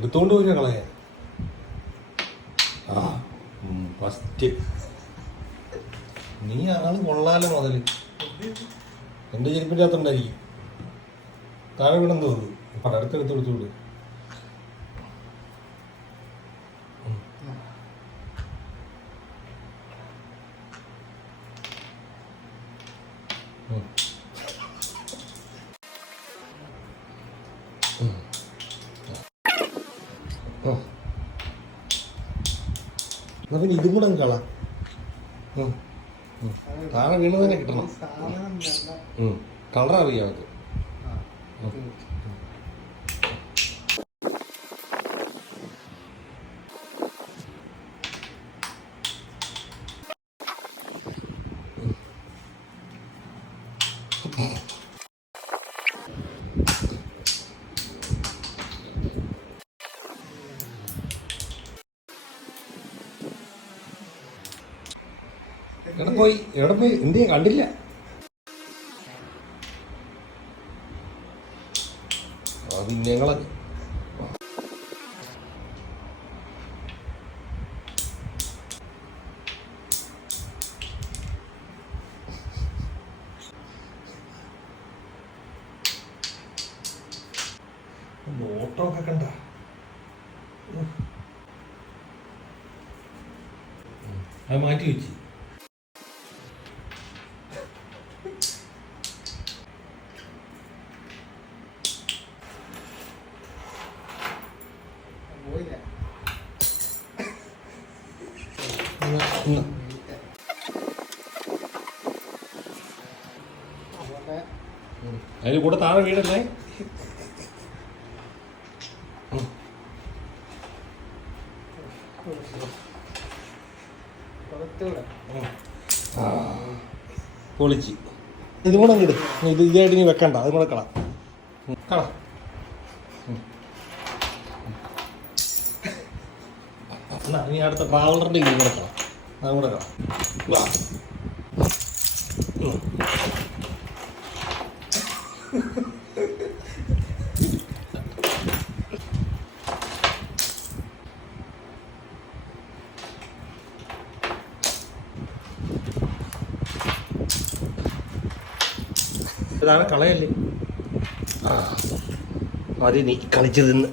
എടുത്തോണ്ട് പോയി കളയാ. ആ ഫസ്റ്റ് നീ ആള് കൊള്ളാലോ മുതല്. എൻ്റെ ചെരുപ്പിൻ്റെ അകത്തുണ്ടായിരിക്കും. താഴെ വീണെന്ന് തോന്നുന്നു. അപ്പം അടുത്തെടുത്ത് കൊടുത്തോളൂ. എന്നാ പിന്നെ ഇതും കൂടെ കളാം. താഴെ വീണ് തന്നെ കിട്ടണം. കളർ അറിയാം അത്. എവിടെ പോയി എന്തിയെ കണ്ടില്ല. പിന്നെ ഞങ്ങളെ ഓട്ടോ ഒക്കെ കണ്ട അത് മാറ്റി വെച്ച്. അതിന് കൂടെ താഴെ വീടല്ലേ. പൊളിച്ച് ഇതും കൂടെ ഇട്. ഇത് ഇതായിട്ട് നീ വെക്കണ്ട. അതും കൂടെ കള കള. എന്നാ നീ അടുത്ത ട്രാവലറിൻ്റെ ഇതും കൂടെ കള. അതും കൂടെ കള. ഇതാണ് കളയല്ലേ. മതി നീ കളിച്ചു തിന്ന്.